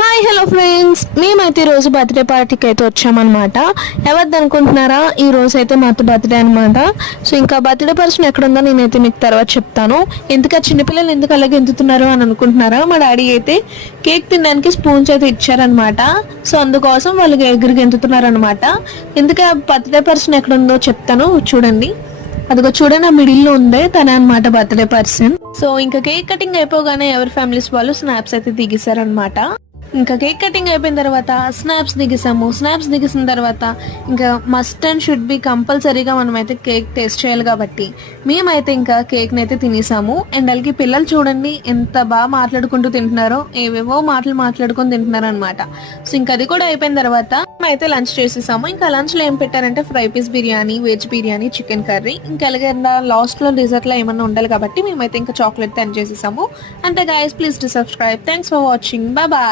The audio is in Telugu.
హాయ్ హలో ఫ్రెండ్స్, మేమైతే ఈరోజు బర్త్డే పార్టీకి అయితే వచ్చామన్నమాట. ఎవరిది అనుకుంటున్నారా? ఈ రోజు అయితే మా అత్త బర్త్డే అనమాట. సో ఇంకా బర్త్డే పర్సన్ ఎక్కడుందో నేనైతే మీకు తర్వాత చెప్తాను. ఎందుకు చిన్నపిల్లలు ఎందుకు అలాగే ఎంతుతున్నారు అని అనుకుంటున్నారా? మా డాడీ అయితే కేక్ తినడానికి స్పూన్స్ అయితే ఇచ్చారనమాట. సో అందుకోసం వాళ్ళు ఎగురికి ఎంతుతున్నారు అనమాట. ఎందుకు బర్త్డే పర్సన్ ఎక్కడుందో చెప్తాను, చూడండి. అదిగో చూడండి, ఆ మిడిల్లో ఉందే తనే అనమాట బర్త్డే పర్సన్. సో ఇంకా కేక్ కటింగ్ అయిపోగానే ఎవరి ఫ్యామిలీస్ వాళ్ళు స్నాప్స్ అయితే దిగేశారనమాట. ఇంకా కేక్ కటింగ్ అయిపోయిన తర్వాత స్నాప్స్ దిగేసాము. స్నాప్స్ దిగేసిన తర్వాత ఇంకా మస్ట్ అండ్ షుడ్ బి కంపల్సరీగా మనమైతే కేక్ టేస్ట్ చేయాలి కాబట్టి మేమైతే ఇంకా కేక్ని అయితే తినేసాము. అండ్ అలాగే పిల్లలు చూడండి ఎంత బాగా మాట్లాడుకుంటూ తింటున్నారో, ఏవేవో మాటలు మాట్లాడుకొని తింటున్నారు అనమాట. సో ఇంకా అది కూడా అయిపోయిన తర్వాత మేమైతే లంచ్ చేసేసాము. ఇంకా లంచ్లో ఏం పెట్టారంటే fry piece biryani, veg biryani, chicken curry, ఇంకా అలాగే లాస్ట్లో డిజర్ట్లో ఏమన్నా ఉండాలి కాబట్టి మేమైతే ఇంకా చాక్లెట్ తయారు చేసేసాము. అంతే guys, please to subscribe. Thanks for watching. Bye bye.